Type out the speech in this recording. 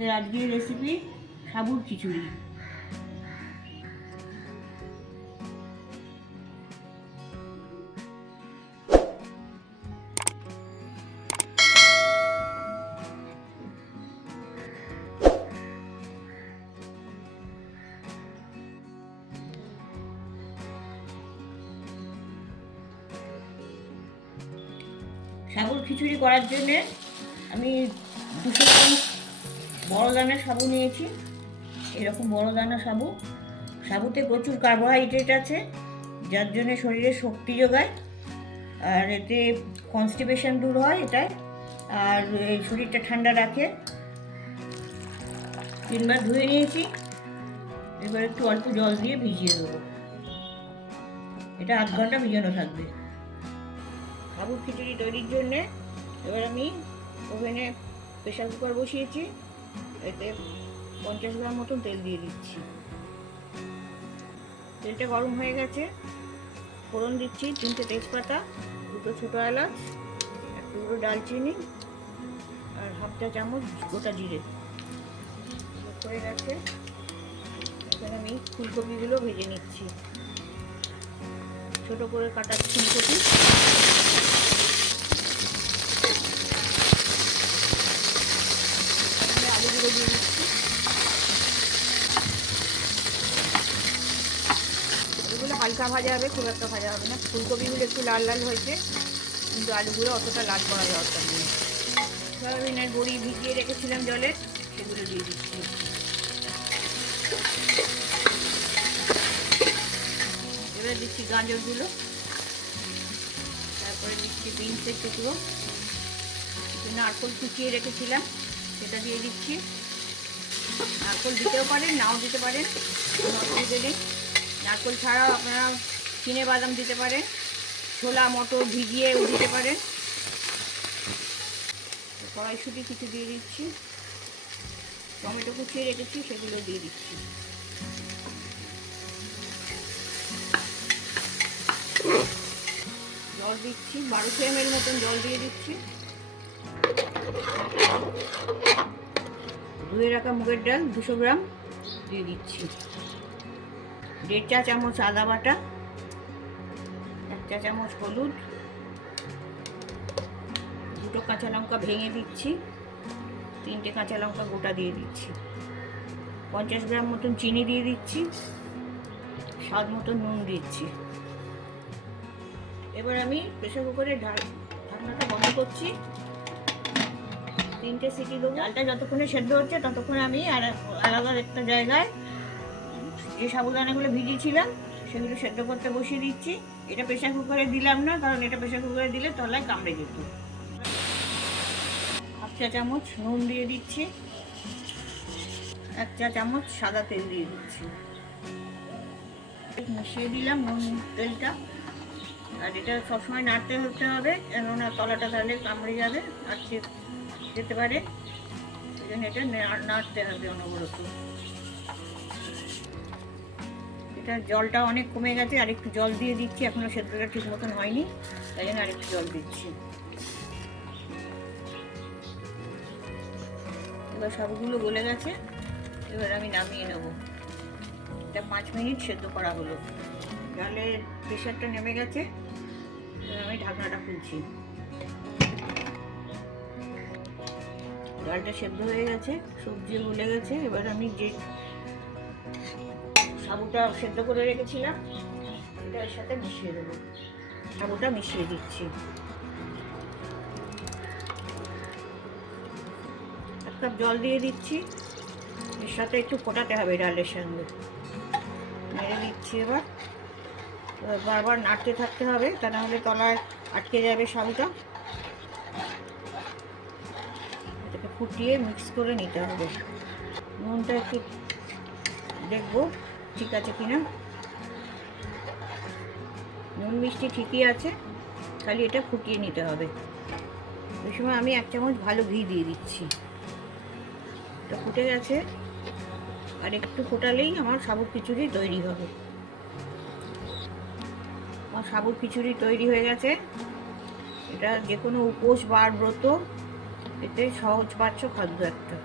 আমাদের আজকের রেসিপি সাবুর খিচুড়ি। সাবুর খিচুড়ি করার জন্যে আমি 200 গ্রাম বড় দানার সাবু নিয়েছি। এরকম বড় দানা সাবু, সাবুতে প্রচুর কার্বোহাইড্রেট আছে, যার জন্য শরীরে শক্তি যোগায়, আর এতে কনস্টিপেশন দূর হয় এটায়, আর শরীরটা ঠান্ডা রাখে। 3 বার ধুয়ে নিয়েছি। এবার একটু অল্প জল দিয়ে ভিজিয়ে দেবো। এটা 8 ঘন্টা ভিজানো থাকবে। সাবুর খিচুড়ি তৈরির জন্যে এবার আমি ওভেনে প্রেসার কুকার বসিয়েছি। এতে 50 গ্রাম মতন তেল দিয়ে দিচ্ছি। তেলটা গরম হয়ে গেছে। ফোড়ন দিচ্ছি 3টে তেজপাতা, 2টো ছোটো এলাচ, 1 টুকরো ডালচিনি, আর 1/2 চা চামচ গোটা জিরে। হয়ে গেছে। এখানে আমি ফুলকপিগুলো ভেজে নিচ্ছি। ছোটো করে কাটা ফুলকপি, আলুগুলো দিয়ে দিচ্ছি। আলুগুলো হালকা ভাজা হবে, খুব একটা ভাজা হবে না। ফুলকপিগুলো একটু লাল লাল হয়েছে, কিন্তু আলুগুলো অতটা লাল করা দরকার নেই। সয়াবিনের বড়ি ভিজিয়ে রেখেছিলাম জলে, সেগুলো দিয়ে দিচ্ছি। এবার দিচ্ছি গাজরগুলো, তারপরে দিচ্ছি বিনসের টুকরো, একটু নারকেল কুচিয়ে রেখেছিলাম সেটা দিয়ে দিচ্ছি। নারকেল দিতেও পারেন, নাও দিতে পারেন, কোনো অসুবিধা নেই। নারকেল ছাড়াও আপনারা চিনে বাদাম দিতে পারেন, ছোলা মটর ভিজিয়েও দিতে পারেন। কড়াইশুঁটি কিছু দিয়ে দিচ্ছি, টমেটো কুচিয়ে রেখেছি সেগুলো দিয়ে দিচ্ছি। জল দিচ্ছি, 1200 ml মতন জল দিয়ে দিচ্ছি। ধুয়ে রাখা মুগের ডাল 200 গ্রাম দিয়ে দিচ্ছি। 1.5 চা চামচ আদা বাটা, 1 চা চামচ হলুদ, 2টো কাঁচা লঙ্কা ভেঙে দিচ্ছি, 3টে কাঁচা লঙ্কা গোটা দিয়ে দিচ্ছি। 50 গ্রাম মতন চিনি দিয়ে দিচ্ছি, স্বাদ মতন নুন দিচ্ছি। এবার আমি প্রেসার কুকারে ঢাকনাটা বন্ধ করছি। 3টে সিটি দেবো। ডালটা যতক্ষণে সেদ্ধ হচ্ছে ততক্ষণে আমি আলাদা একটা জায়গায় যে সাবুদানাগুলো ভিজিয়েছিলাম সেগুলো সেদ্ধ করতে বসিয়ে দিচ্ছি। এটা প্রেসার কুকারে দিলাম না, কারণ এটা প্রেসার কুকারে দিলে তলায় কামড়ে যেত। 1/2 চা চামচ নুন দিয়ে দিচ্ছি, 1 চা চামচ সাদা তেল দিয়ে দিচ্ছি। মিশিয়ে দিলাম নুন তেলটা। আর এটা সবসময় নাড়তে হতে হবে, কেননা তলাটা তাহলে কামড়ে যাবে, আটকে যেতে পারে। সেই জন্য এটা নাড়তে হবে অনবরত। এটা জলটা অনেক কমে গেছে, আরেকটু জল দিয়ে দিচ্ছি। এখনো সেদ্ধটা ঠিক মতন হয়নি, তাই জন্য আরেকটু জল দিচ্ছি। এবার সবগুলো গলে গেছে। এবার আমি নামিয়ে নেব। এটা 5 মিনিট সেদ্ধ করা হলো। ডালের প্রেশারটা নেমে গেছে। আমি ঢাকনাটা খুলছি। ডালটা সেদ্ধ হয়ে গেছে, সবজি গলে গেছে। এবার আমি যে সাবুটা সেদ্ধ করে রেখেছিলাম এটা এর সাথে মিশিয়ে দেবো। সাবুটা মিশিয়ে দিচ্ছি। 1 কাপ জল দিয়ে দিচ্ছি। এর সাথে একটু ফোটাতে হবে ডালের সঙ্গে। নেড়ে দিচ্ছি। এবার বারবার নাড়তে থাকতে হবে, তা না হলে তলায় আটকে যাবে সাবুটা। এটাকে ফুটিয়ে মিক্স করে নিতে হবে। নুনটা একটু দেখবো ঠিক আছে কিনা। নুন মিষ্টি ঠিকই আছে, খালি এটা ফুটিয়ে নিতে হবে। ওই সময় আমি 1 চামচ ভালো ঘি দিয়ে দিচ্ছি। এটা ফুটে গেছে, আর একটু ফোটালেই আমার সাবুর খিচুড়ি তৈরি হবে। আমার সাবুর খিচুড়ি তৈরি হয়ে গেছে। এটা যে কোনো উপোস বা ব্রত এতে সহজ পাচ্য খাদ্য একটা।